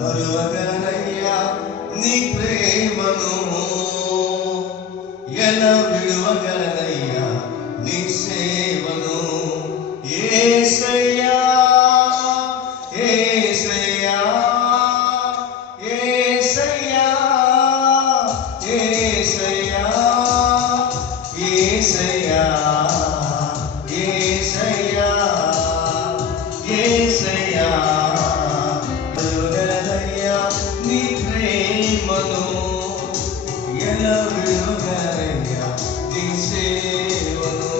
మరువగలనయ్యా నీ ప్రేమను, ఎలా విడువగలనయ్యా నీ సేవను. యేసయ్యా యేసయ్యా యేసయ్యా యేసయ్యా యేసయ్యా యేసయ్యా యేసయ్యా విడువగలనయ్యా నీ ప్రేమను, ఎలా విడువగలనయ్యా నీ సేవను.